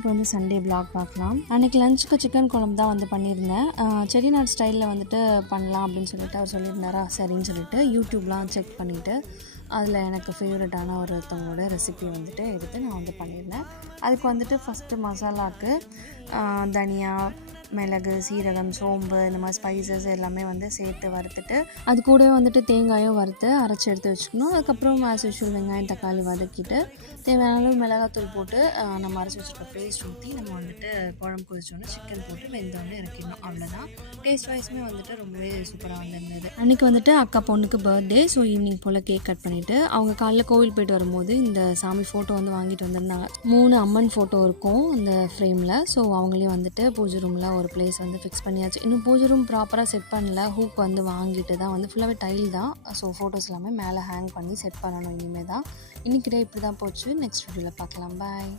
இன்றைக்கி வந்து Sunday vlog பார்க்கலாம். அன்றைக்கி லஞ்சுக்கு சிக்கன் குழம்பு தான் வந்து பண்ணியிருந்தேன். செட்டிநாடு ஸ்டைலில் வந்துட்டு பண்ணலாம் அப்படின்னு சொல்லிட்டு அவர் சொல்லியிருந்தாரா, சரின்னு சொல்லிட்டு யூடியூப்லாம் செக் பண்ணிவிட்டு அதில் எனக்கு ஃபேவரட்டான ஒருத்தவங்களோட ரெசிபி வந்துட்டு எடுத்து நான் வந்து பண்ணியிருந்தேன். அதுக்கு வந்துட்டு ஃபஸ்ட்டு மசாலாவுக்கு தனியா, மிளகு, சீரகம், சோம்பு இந்த மாதிரி ஸ்பைசஸ் எல்லாமே வந்து சேர்த்து வறுத்துட்டு அது கூட வந்துட்டு தேங்காயும் வறுத்து அரைச்சி எடுத்து வச்சுக்கணும். அதுக்கப்புறம் ஆஸ் யூஷுவல் வெங்காயம் தக்காளி வதக்கிட்டு தேவையான அளவு மிளகாத்தூள் போட்டு நம்ம அரைச்சி வச்சுருக்க பேஸ்ட் ஊற்றி நம்ம வந்துட்டு குழம்பு கொதிச்சோன்னே சிக்கன் போட்டு வெந்தோடனே இறக்கிடணும். அவ்வளோதான். டேஸ்ட் வைஸுமே வந்துட்டு ரொம்பவே சூப்பராக வந்துருந்தது. அன்றைக்கி வந்துட்டு அக்கா பொண்ணுக்கு பர்த்டே. ஸோ ஈவினிங் போல் கேக் கட் பண்ணிவிட்டு அவங்க காலைல கோவில் போயிட்டு வரும்போது இந்த சாமி ஃபோட்டோ வந்து வாங்கிட்டு வந்திருந்தாங்க. 3 அம்மன் ஃபோட்டோ இருக்கும் அந்த ஃப்ரேமில். ஸோ அவங்களையும் வந்துட்டு பூஜை ரூமில் ஒரு பிளேஸ் வந்து ஃபிக்ஸ் பண்ணியாச்சு. இன்னும் பூஜை ரூம் ப்ராப்பராக செட் பண்ணல. ஹூக் வந்து வாங்கிட்டு தான் வந்து ஃபுல்லாகவே டைல் தான். ஸோ ஃபோட்டோஸ் எல்லாமே மேலே ஹேங் பண்ணி செட் பண்ணணும். இனிமேல் தான். இன்றைக்கி டே இப்படி தான் போச்சு. நெக்ஸ்ட் வீடியோவில் பார்க்கலாம். பாய்.